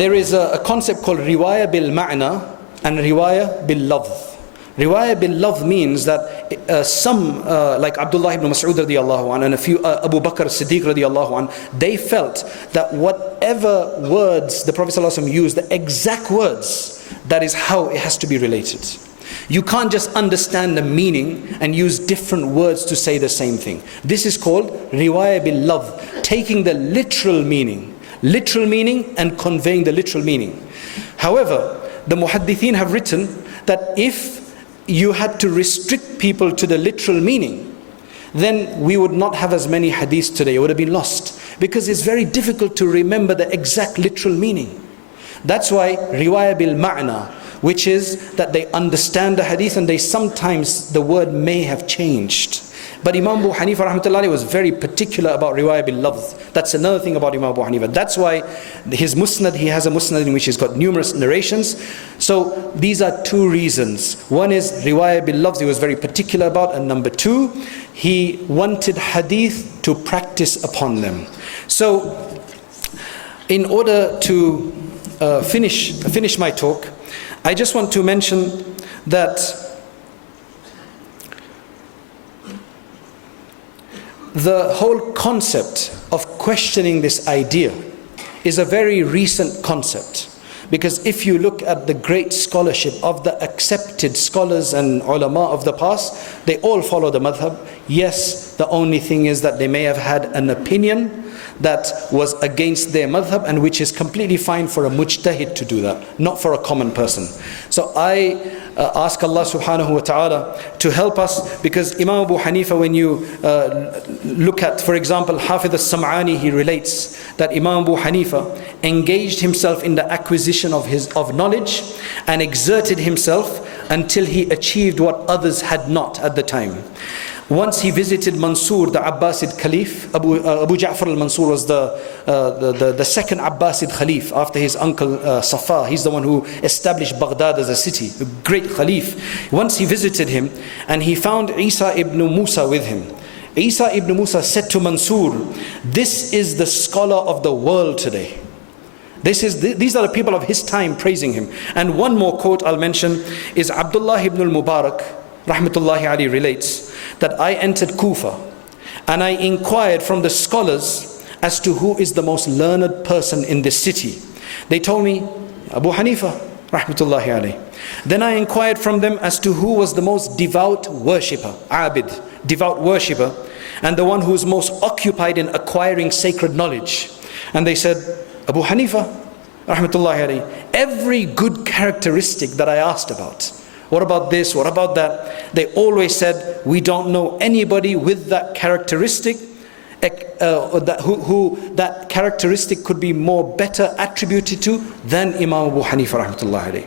There is a concept called riwayah bil ma'na and riwayah bil lafz. Riwayah bil lafz means that some like Abdullah ibn Mas'ud radiallahu anhu and a few Abu Bakr Siddiq radiallahu anhu, they felt that whatever words the Prophet ﷺ used, the exact words, that is how it has to be related. You can't just understand the meaning and use different words to say the same thing. This is called riwayah bil lafz, taking the literal meaning and conveying the literal meaning. However, the muhaddithin have written that if you had to restrict people to the literal meaning, then we would not have as many hadiths today. It would have been lost, because it's very difficult to remember the exact literal meaning. That's why riwayah bil ma'na, which is that they understand the hadith and they sometimes the word may have changed. But Imam Abu Hanifa rahmatullahi was very particular about riwayah bil lafz. That's another thing about Imam Abu Hanifa. That's why his musnad, he has a musnad in which he's got numerous narrations. So these are two reasons. One is riwayah bil lafz, he was very particular about, and number two, he wanted hadith to practice upon them. So in order to finish my talk, I just want to mention that the whole concept of questioning this idea is a very recent concept. Because if you look at the great scholarship of the accepted scholars and ulama of the past, they all follow the madhab. Yes, the only thing is that they may have had an opinion that was against their madhab, and which is completely fine for a mujtahid to do that, not for a common person. So I ask Allah subhanahu wa ta'ala to help us, because Imam Abu Hanifa, when you look at, for example, Hafiz al-Sam'ani, he relates that Imam Abu Hanifa engaged himself in the acquisition of knowledge and exerted himself until he achieved what others had not at the time. Once he visited Mansur, the Abbasid Caliph. Abu Ja'far al-Mansur was the second Abbasid Khalif after his uncle Safa. He's the one who established Baghdad as a city, a great Khalif. Once he visited him and he found Isa ibn Musa with him. Isa ibn Musa said to Mansur, "This is the scholar of the world today." These are the people of his time praising him. And one more quote I'll mention is Abdullah ibn al-Mubarak rahmatullahi alayhi relates that I entered Kufa and I inquired from the scholars as to who is the most learned person in this city. They told me Abu Hanifa rahmatullahi alayhi. Then I inquired from them as to who was the most devout worshipper, abid, devout worshipper, and the one who was most occupied in acquiring sacred knowledge. And they said, Abu Hanifa rahmatullahi alayhi. Every good characteristic that I asked about, what about this, what about that, they always said, we don't know anybody with that characteristic, who that characteristic could be more better attributed to than Imam Abu Hanifa rahmatullahi alayhi.